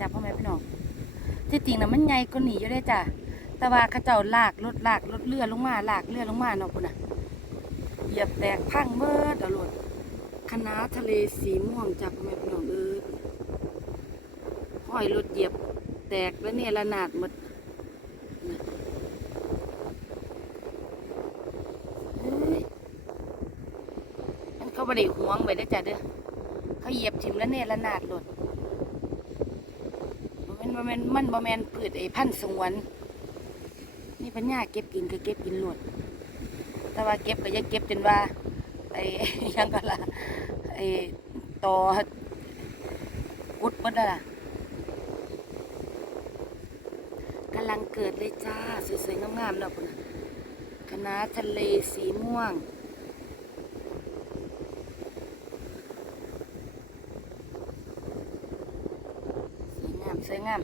จ้ะพ่อแม่พี่น้องที่จริงนะมันใหญ่กว่านี้อยู่เด้จ้ะแต่ว่าขาเจ้าลากรถลากรถเรือลงมาลากเรือลงมาเนาะพุ่นน่ะเหยียบแตกพังเบิดเอาโลดคณะทะเลสีม่วงจ้ะพ่อแม่พี่น้องเอ้ยห้อยรถเหยียบแตกแล้วเนี่ยระนาดหมดนะเฮ้ยมันเขาบ่ได้หวงไว้เด้จ้ะเด้อเขาเหยียบทิมแล้วเนี่ยระนาดหลด บ่แมนมันบ่แมนพืชไอ้พันธุ์สงวนนี่ปัญญาเก็บกินก็เก็บกินหลดแต่ว่าเก็บก็อยังเก็บจนว่าไอ้ยังก็ละไอ้ตอกุดมดแล้วล่ะกำลังเกิดเลยจ้า สวยๆงามๆเนาะพุ่นน่ะคณะทะเลสีม่วง สวยงาม สวยงาม